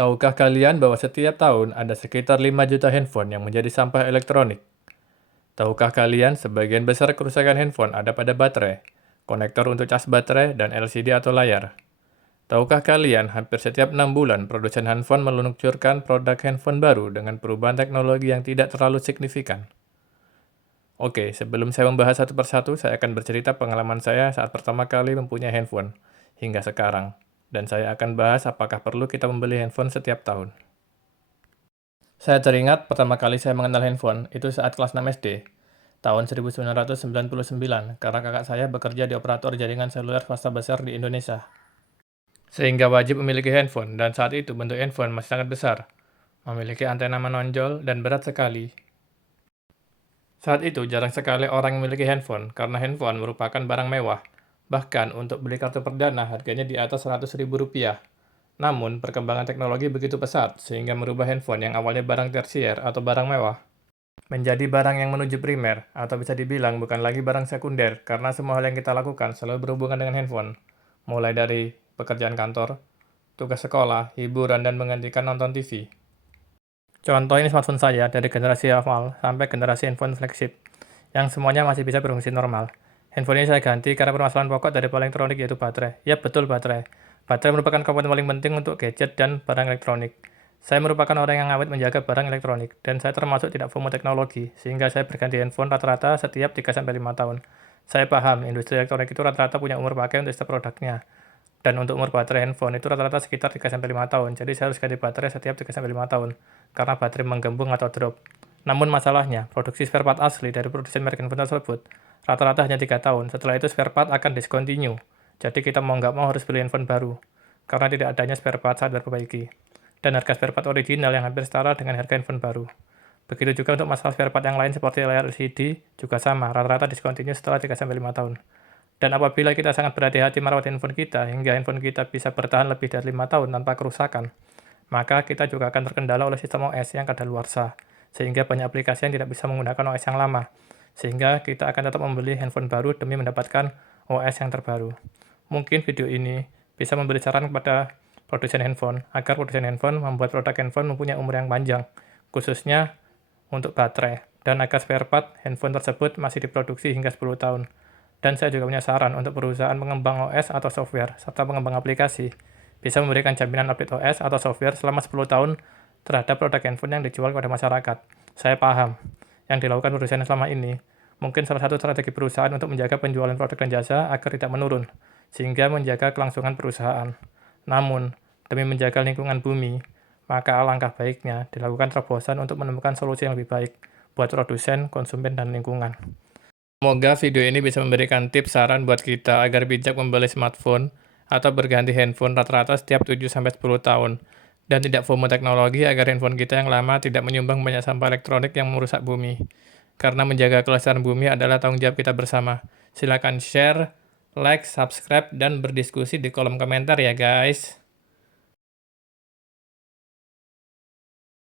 Tahukah kalian bahwa setiap tahun ada sekitar 5 juta handphone yang menjadi sampah elektronik? Tahukah kalian sebagian besar kerusakan handphone ada pada baterai, konektor untuk cas baterai, dan LCD atau layar? Tahukah kalian hampir setiap 6 bulan produsen handphone meluncurkan produk handphone baru dengan perubahan teknologi yang tidak terlalu signifikan? Oke, sebelum saya membahas satu persatu, saya akan bercerita pengalaman saya saat pertama kali mempunyai handphone, hingga sekarang. Dan saya akan bahas apakah perlu kita membeli handphone setiap tahun. Saya teringat pertama kali saya mengenal handphone, itu saat kelas 6 SD, tahun 1999, karena kakak saya bekerja di operator jaringan seluler swasta besar di Indonesia. Sehingga wajib memiliki handphone, dan saat itu bentuk handphone masih sangat besar, memiliki antena menonjol, dan berat sekali. Saat itu jarang sekali orang yang memiliki handphone, karena handphone merupakan barang mewah. Bahkan untuk beli kartu perdana harganya di atas Rp100.000. Namun, perkembangan teknologi begitu pesat, sehingga merubah handphone yang awalnya barang tersier atau barang mewah, menjadi barang yang menuju primer, atau bisa dibilang bukan lagi barang sekunder, karena semua hal yang kita lakukan selalu berhubungan dengan handphone. Mulai dari pekerjaan kantor, tugas sekolah, hiburan, dan menggantikan nonton TV. Contoh ini smartphone saya, dari generasi awal sampai generasi handphone flagship, yang semuanya masih bisa berfungsi normal. Handphone ini saya ganti karena permasalahan pokok dari pola elektronik yaitu baterai. Ya betul, baterai. Baterai merupakan komponen paling penting untuk gadget dan barang elektronik. Saya merupakan orang yang awet menjaga barang elektronik, dan saya termasuk tidak FOMO teknologi, sehingga saya berganti handphone rata-rata setiap 3-5 tahun. Saya paham, industri elektronik itu rata-rata punya umur pakai untuk setiap produknya. Dan untuk umur baterai handphone itu rata-rata sekitar 3-5 tahun, jadi saya harus ganti baterai setiap 3-5 tahun, karena baterai menggembung atau drop. Namun masalahnya, produksi spare part asli dari produsen merek handphone tersebut rata-rata hanya 3 tahun, setelah itu spare part akan discontinue, jadi kita mau nggak mau harus beli handphone baru, karena tidak adanya spare part saat berperbaiki. Dan harga spare part original yang hampir setara dengan harga handphone baru. Begitu juga untuk masalah spare part yang lain seperti layar LCD, juga sama, rata-rata discontinue setelah 3-5 tahun. Dan apabila kita sangat berhati-hati merawat handphone kita, hingga handphone kita bisa bertahan lebih dari 5 tahun tanpa kerusakan, maka kita juga akan terkendala oleh sistem OS yang kadaluarsa, sehingga banyak aplikasi yang tidak bisa menggunakan OS yang lama, sehingga kita akan tetap membeli handphone baru demi mendapatkan OS yang terbaru. Mungkin video ini bisa memberi saran kepada produsen handphone, agar produsen handphone membuat produk handphone mempunyai umur yang panjang, khususnya untuk baterai, dan agar spare part handphone tersebut masih diproduksi hingga 10 tahun. Dan saya juga punya saran untuk perusahaan pengembang OS atau software, serta pengembang aplikasi, bisa memberikan jaminan update OS atau software selama 10 tahun terhadap produk handphone yang dijual kepada masyarakat. Saya paham, yang dilakukan perusahaan selama ini, mungkin salah satu strategi perusahaan untuk menjaga penjualan produk dan jasa agar tidak menurun, sehingga menjaga kelangsungan perusahaan. Namun, demi menjaga lingkungan bumi, maka alangkah baiknya dilakukan terobosan untuk menemukan solusi yang lebih baik buat produsen, konsumen, dan lingkungan. Semoga video ini bisa memberikan tips saran buat kita agar bijak membeli smartphone atau berganti handphone rata-rata setiap 7-10 tahun, dan tidak FOMO teknologi agar handphone kita yang lama tidak menyumbang banyak sampah elektronik yang merusak bumi. Karena menjaga kelestarian bumi adalah tanggung jawab kita bersama. Silakan share, like, subscribe, dan berdiskusi di kolom komentar ya guys.